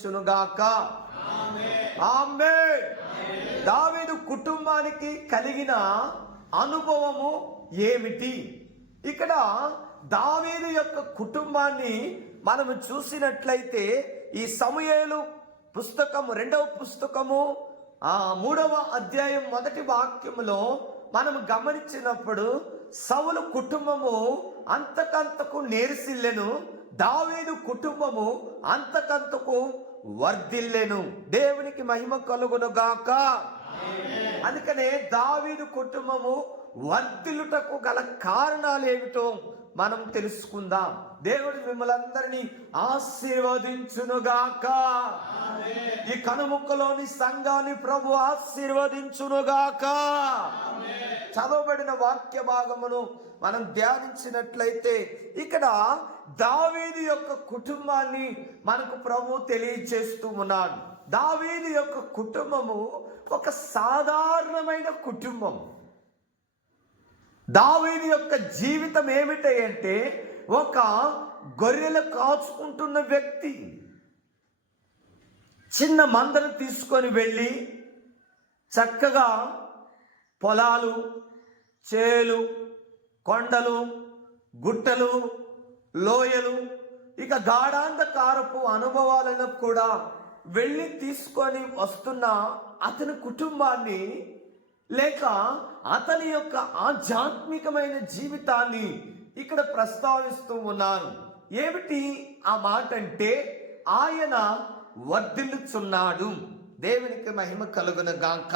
ఆశీర్వదించునుగాక. ఆమేన్. దావీదు కుటుంబానికి కలిగిన అనుభవము ఏమిటి? ఇక్కడ దావీదు యొక్క కుటుంబాన్ని మనము చూసినట్లయితే ఈ సమూయేలు పుస్తకము 2వ పుస్తకము 3వ అధ్యాయం 1వ వాక్యములో మనము గమనించినప్పుడు సౌలు కుటుంబము అంతకంతకు నేర్సిల్లెను, దావీదు కుటుంబము అంతకంతకు వర్ధిల్లెను. దేవునికి మహిమ కలుగునుగాక. అందుకనే దావీదు కుటుంబము వర్ధిల్లుటకు గల కారణాలు ఏమిటో మనం తెలుసుకుందాం. దేవుడు మిమ్మల్ని అందరినీ ఆశీర్వదించునుగాక. ఈ కనుముక్కలోని సంఘాన్ని ప్రభు ఆశీర్వదించునుగాక. చదవబడిన వాక్య భాగమును మనం ధ్యానించినట్లయితే ఇక్కడ దావీదు యొక్క కుటుంబాన్ని మనకు ప్రభు తెలియజేస్తూ ఉన్నాడు. దావీదు యొక్క కుటుంబము ఒక సాధారణమైన కుటుంబం. దావీదు యొక్క జీవితం ఏమిటంటే ఒక గొర్రెలు కాచుకుంటున్న వ్యక్తి. చిన్న మందను తీసుకొని వెళ్ళి చక్కగా పొలాలు, చేలు, కొండలు, గుట్టలు, లోయలు, ఇక గాఢాంధకారపు అనుభవాలను కూడా వెళ్ళి తీసుకొని వస్తున్న అతని కుటుంబాన్ని లేక అతని యొక్క ఆధ్యాత్మికమైన జీవితాన్ని ఇక్కడ ప్రస్తావిస్తూ ఉన్నారు. ఏమిటి ఆ మాట అంటే ఆయన వర్ధిల్లుచున్నాడు. దేవునికి మహిమ కలుగునుగాక.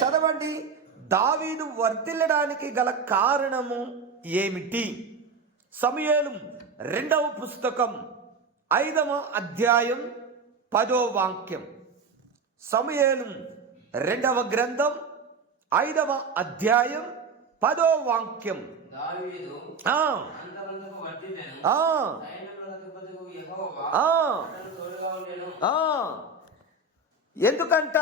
చదవండి, దావీదు వర్ధిల్లడానికి గల కారణము ఏమిటి? సమూయేలు 2వ పుస్తకం 5వ అధ్యాయం 10వ వాక్యం. సమూయేలు 2వ గ్రంథం 5వ అధ్యాయం 10వ వాక్యం. ఎందుకంట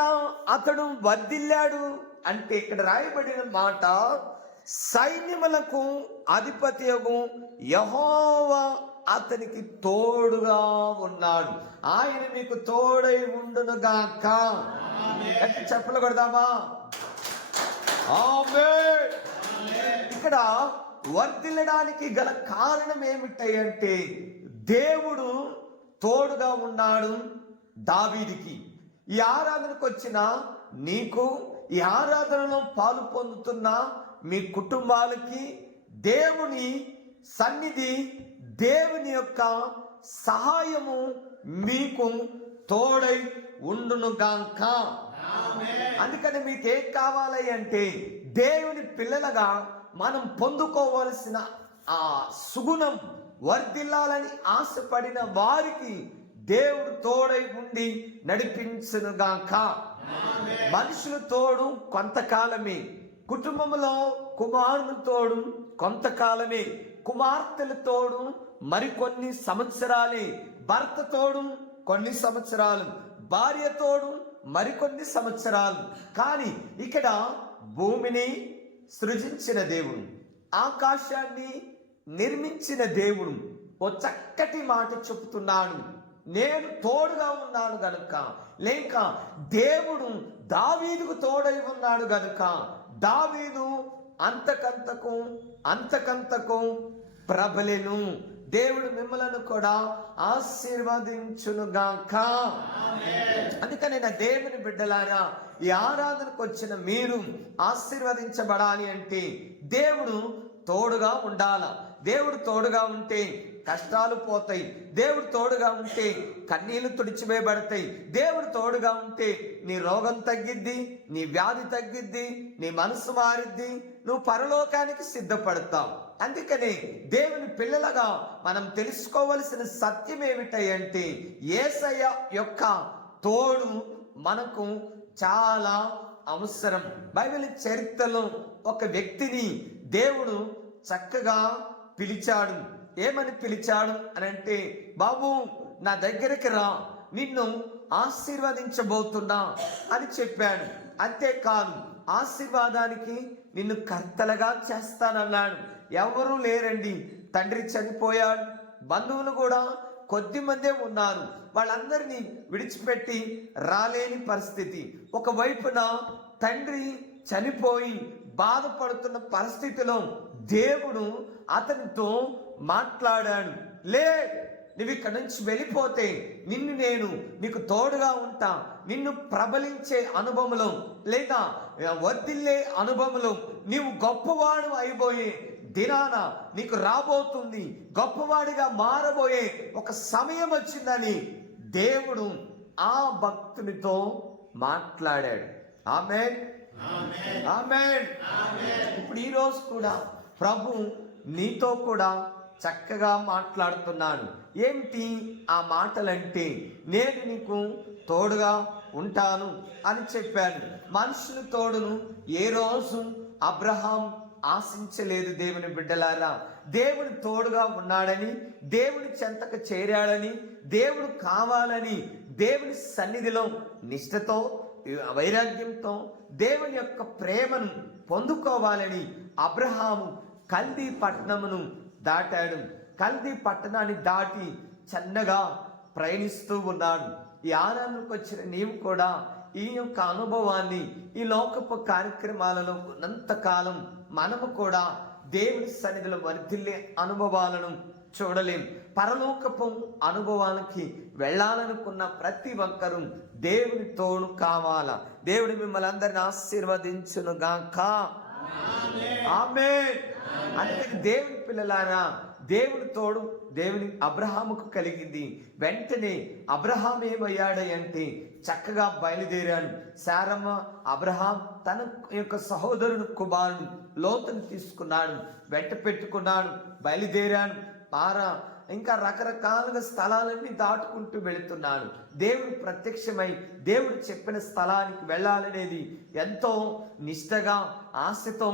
అతడు వర్ధిల్లాడు అంటే ఇక్కడ రాయబడిన మాట, సైన్యములకు అధిపతియగు యెహోవా అతనికి తోడుగా ఉన్నాడు. ఆయన మీకు తోడై ఉండునుగాక. చెప్పలు కొడదామా? ఆమేన్. ఇక్కడ వర్ధిల్లడానికి గల కారణం ఏమిటంటే దేవుడు తోడుగా ఉన్నాడు దావీదుకి. ఈ ఆరాధనకు వచ్చిన నీకు, ఈ ఆరాధనలో పాలు పొందుతున్న మీ కుటుంబాలకి దేవుని సన్నిధి, దేవుని యొక్క సహాయము మీకు తోడై ఉండునుగాక. అందుకని మీకు ఏం కావాలి అంటే దేవుని పిల్లలుగా మనం పొందుకోవలసిన ఆ సుగుణం, వర్ధిల్లాలని ఆశపడిన వారికి దేవుడు తోడై ఉండి నడిపించునుగాక. మనుషులు తోడు కొంతకాలమే, కుటుంబంలో కుమారుని తోడు కొంతకాలమే, కుమార్తెల తోడు మరికొన్ని సంవత్సరాలే, భర్త తోడు కొన్ని సంవత్సరాలు, భార్య తోడు మరికొన్ని సంవత్సరాలు. కానీ ఇక్కడ భూమిని సృజించిన దేవుడు, ఆకాశాన్ని నిర్మించిన దేవుడు ఓ చక్కటి మాట చెబుతున్నాడు. నేను తోడుగా ఉన్నాను గనుక, లేక దేవుడు దావీదుకు తోడై ఉన్నాడు గనుక దావీదు అంతకంతకు ప్రబలెను. దేవుడు మిమ్మలను కూడా ఆశీర్వదించునుగాక. అందుకని నా దేవుని బిడ్డలారా, ఈ ఆరాధనకు వచ్చిన మీరు ఆశీర్వదించబడాలి అంటే దేవుడు తోడుగా ఉండాల. దేవుడు తోడుగా ఉంటే కష్టాలు పోతాయి. దేవుడు తోడుగా ఉంటే కన్నీళ్లు తుడిచివేయబడతాయి. దేవుడు తోడుగా ఉంటే నీ రోగం తగ్గిద్ది, నీ వ్యాధి తగ్గిద్ది, నీ మనసు మారిద్ది, నువ్వు పరలోకానికి సిద్ధపడతావు. అందుకని దేవుని పిల్లలుగా మనం తెలుసుకోవలసిన సత్యం ఏమిటంటే యేసయ్య యొక్క తోడు మనకు చాలా అవసరం. బైబిల్ చరిత్రలో ఒక వ్యక్తిని దేవుడు చక్కగా పిలిచాడు. ఏమని పిలిచాడు అని అంటే, బాబు నా దగ్గరికి రా, నిన్ను ఆశీర్వదించబోతున్నా అని చెప్పాడు. అంతేకాదు, ఆశీర్వాదానికి నిన్ను కర్తలుగా చేస్తానన్నాడు. ఎవరూ లేరండి, తండ్రి చనిపోయాడు, బంధువులు కూడా కొద్ది మందే ఉన్నారు. వాళ్ళందరినీ విడిచిపెట్టి రాలేని పరిస్థితి. ఒకవైపున తండ్రి చనిపోయి బాధపడుతున్న పరిస్థితిలో దేవుడు అతనితో మాట్లాడాడు. లే, నువ్వు ఇక్కడ నుంచి వెళ్ళిపోతే నీకు తోడుగా ఉంటా, నిన్ను ప్రబలించే అనుభవంలో లేదా వర్ధిల్లే అనుభవంలో నీవు గొప్పవాడు అయిపోయే దినాన నీకు రాబోతుంది, గొప్పవాడిగా మారబోయే ఒక సమయం వచ్చిందని దేవుడు ఆ భక్తునితో మాట్లాడాడు. ఆమేన్, ఆమేన్. ఇప్పుడు ఈరోజు కూడా ప్రభు నీతో కూడా చక్కగా మాట్లాడుతున్నాడు. ఏంటి ఆ మాటలంటే, నేను నీకు తోడుగా ఉంటాను అని చెప్పాను. మనుషుల తోడును ఏ రోజు అబ్రహాం ఆశించలేదు. దేవుని బిడ్డలారా, దేవుడు తోడుగా ఉన్నాడని, దేవుని చెంతకు చేరాడని, దేవుడు కావాలని, దేవుని సన్నిధిలో నిష్ఠతో వైరాగ్యంతో దేవుని యొక్క ప్రేమను పొందుకోవాలని అబ్రహాము కల్దీ పట్టణమును దాటాడు. కల్దీ పట్టణాన్ని దాటి చిన్నగా ప్రయాణిస్తూ ఉన్నాడు. ఈ ఆరాధనకు వచ్చిన నీవు కూడా ఈ యొక్క అనుభవాన్ని, ఈ లోకపు కార్యక్రమాలలో ఉన్నంతకాలం మనము కూడా దేవుని సన్నిధిలో వర్ధిల్లే అనుభవాలను చూడలేం. పరలోకపు అనుభవానికి వెళ్ళాలనుకున్న ప్రతి ఒక్కరూ దేవుని తోడు కావాలా. దేవుడు మిమ్మల్ని అందరిని ఆశీర్వదించును గాక. ఆమేన్. అందుకని దేవుని పిల్లలారా, దేవుని తోడు దేవుని అబ్రహాముకు కలిగింది. వెంటనే అబ్రహాం ఏమయ్యాడంటే చక్కగా బయలుదేరాడు. శారమ్మ అబ్రహాం తన యొక్క సహోదరుడు కుమారుడు లోతును తీసుకున్నాడు, వెంట పెట్టుకున్నాడు, బయలుదేరాడు. ఇంకా రకరకాలుగా స్థలాలన్నీ దాటుకుంటూ వెళుతున్నాడు. దేవుడు ప్రత్యక్షమై దేవుడు చెప్పిన స్థలానికి వెళ్ళాలనేది ఎంతో నిష్ఠగా ఆశతో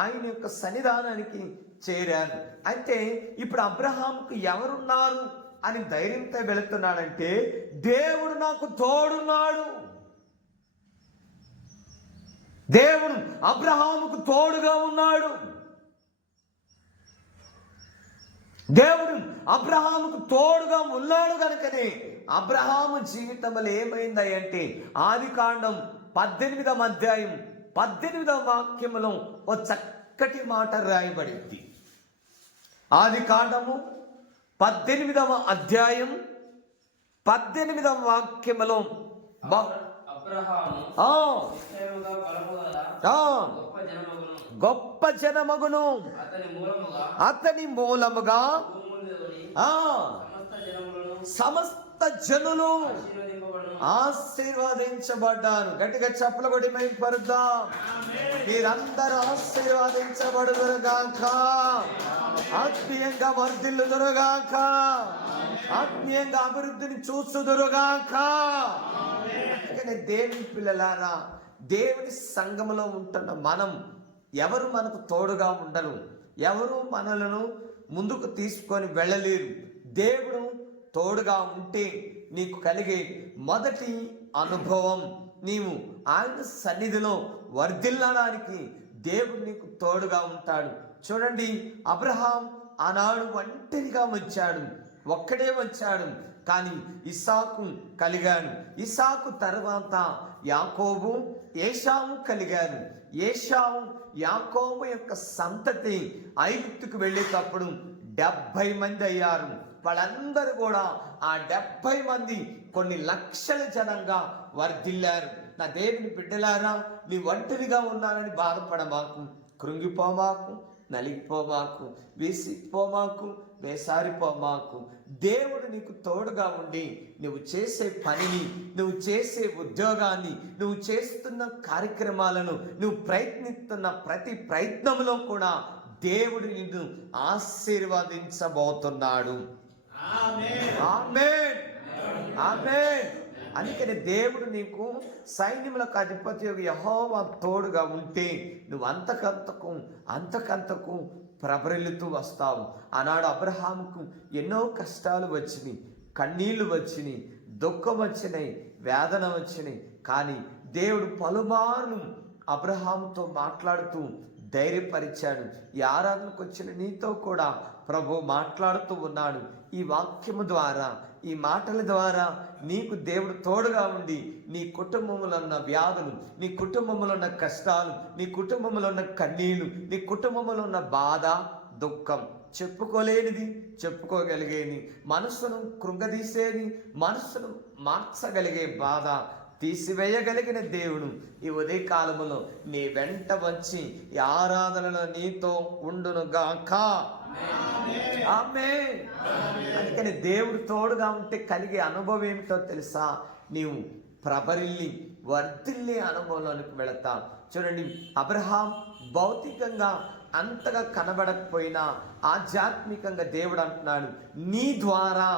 ఆయన యొక్క సన్నిధానానికి చేరారు. అయితే ఇప్పుడు అబ్రహాముకు ఎవరున్నారు అని ధైర్యంతో వెళుతున్నాడంటే, దేవుడు నాకు తోడున్నాడు. దేవుడు అబ్రహాముకు తోడుగా ఉన్నాడు. దేవుడు అబ్రహాముకు తోడుగా ఉన్నాడు కనుకనే అబ్రహాము జీవితంలో ఏమైంది అంటే, ఆదికాండం 18వ అధ్యాయం 18వ వాక్యములో ఓ చక్కటి మాట రాయబడింది. ఆదికాండము 18వ అధ్యాయం 18వ వాక్యములో గొప్ప జనమగును, అతని మూలముగా సమస్త జనులు ఆశీర్వదించబడ్డారు. గట్టిగా చప్పలు కొట్టి మేము పరుద్దాం. మీరందరూ ఆశీర్వదించబడుదురుగాక, ఆత్మీయంగా వర్ధిల్లుదురుగాక, ఆత్మీయంగా అభివృద్ధిని చూస్తుదురుగాక. అందుకనే దేవుని పిల్లలారా, దేవుని సంఘములో ఉంటున్న మనం ఎవరు మనకు తోడుగా ఉండరు, ఎవరు మనలను ముందుకు తీసుకొని వెళ్ళలేరు. దేవుడు తోడుగా ఉంటే నీకు కలిగే మొదటి అనుభవం, నీవు ఆయన సన్నిధిలో వర్ధిల్లడానికి దేవుడు నీకు తోడుగా ఉంటాడు. చూడండి, అబ్రహాం ఆనాడు ఒంటరిగా వచ్చాడు, ఒక్కడే వచ్చాడు. కానీ ఇస్సాకు కలిగాడు. ఇస్సాకు తర్వాత యాకోబు, ఏశావు కలిగారు. ఏశావు యాకోబు యొక్క సంతతి ఐగుప్తుకు వెళ్ళేటప్పుడు 70 మంది అయ్యారు. వాళ్ళందరూ కూడా ఆ 70 మంది కొన్ని లక్షల జనంగా వర్ధిల్లారు. నా దేవుని బిడ్డలారా, నీ ఒంటరిగా ఉన్నానని బాధపడమాకు, కృంగిపోమాకు, నలిగిపోమాకు, వేసిపోమాకు, వేసారిపోమాకు. దేవుడు నీకు తోడుగా ఉండి నువ్వు చేసే పనిని, నువ్వు చేసే ఉద్యోగాన్ని, నువ్వు చేస్తున్న కార్యక్రమాలను, నువ్వు ప్రయత్నిస్తున్న ప్రతి ప్రయత్నంలో కూడా దేవుడు నిన్ను ఆశీర్వదించబోతున్నాడు. ఆమేన్, ఆమేన్. అందుకని దేవుడు నీకు సైన్యములకు అధిపతి యెహోవా తోడుగా ఉంటే నువ్వు అంతకంతకు ప్రబరిల్లుతూ వస్తావు. ఆనాడు అబ్రహాముకు ఎన్నో కష్టాలు వచ్చినాయి, కన్నీళ్లు వచ్చినాయి, దుఃఖం వచ్చినాయి, వేదన వచ్చినాయి. కానీ దేవుడు పలుమార్లు అబ్రహాముతో మాట్లాడుతూ ధైర్యపరిచాడు. ఈ ఆరాధనకు వచ్చిన నీతో కూడా ప్రభు మాట్లాడుతూ ఉన్నాడు. ఈ వాక్యము ద్వారా, ఈ మాటల ద్వారా నీకు దేవుడు తోడుగా ఉండి నీ కుటుంబంలో ఉన్న వ్యాధులు, నీ కుటుంబంలో ఉన్న కష్టాలు, నీ కుటుంబంలో ఉన్న కన్నీళ్లు, నీ కుటుంబంలో ఉన్న బాధ, దుఃఖం, చెప్పుకోలేనిది చెప్పుకోగలిగేది, మనస్సును కృంగదీసేది, మనస్సును మార్చగలిగే బాధ తీసివేయగలిగిన దేవుడు ఈ ఉదయకాలములో నీ వెంట వచ్చి ఈ ఆరాధనలో నీతో ఉండునుగాక. ఆమేన్. అందుకని దేవుడు తోడుగా ఉంటే కలిగే అనుభవం ఏమిటో తెలుసా? నీవు ప్రబరిల్లి వర్ధిల్లి అనుభవంలోనికి వెళతా. చూడండి, అబ్రహాం భౌతికంగా అంతగా కనబడకపోయినా ఆధ్యాత్మికంగా దేవుడు అంటున్నాడు, నీ ద్వారా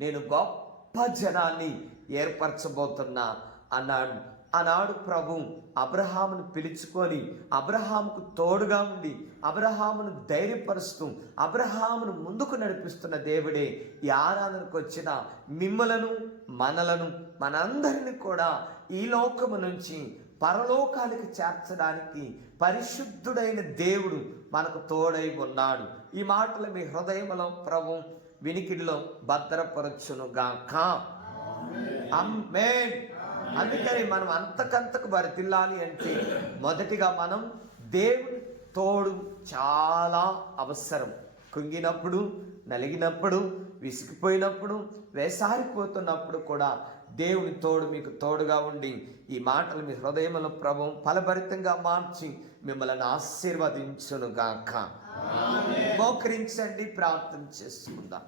నేను గొప్ప జనాన్ని ఏర్పరచబోతున్నా అన్నాడు. ఆనాడు ప్రభు అబ్రహామును పిలుచుకొని అబ్రహాముకు తోడుగా ఉండి అబ్రహామును ధైర్యపరుస్తూ అబ్రహామును ముందుకు నడిపిస్తున్న దేవుడే ఈ ఆరాధనకు వచ్చిన మిమ్మలను, మనలను, మనందరినీ కూడా ఈ లోకము నుంచి పరలోకానికి చేర్చడానికి పరిశుద్ధుడైన దేవుడు మనకు తోడై ఉన్నాడు. ఈ మాటలు మీ హృదయంలో ప్రభు వినికిడిలో భద్రపరచునుగాక. ఆమేన్. అందుకని మనం అంతకంతకు వర్ధిల్లాలి అంటే మొదటిగా మనం దేవుని తోడు చాలా అవసరం. కృంగినప్పుడు, నలిగినప్పుడు, విసిగిపోయినప్పుడు, వేసారిపోతున్నప్పుడు కూడా దేవుని తోడు మీకు తోడుగా ఉండి ఈ మాటలు మీ హృదయంలో ప్రభు ఫలభరితంగా మార్చి మిమ్మల్ని ఆశీర్వదించునుగాక. మోకరించండి, ప్రార్థన చేసుకుందాం.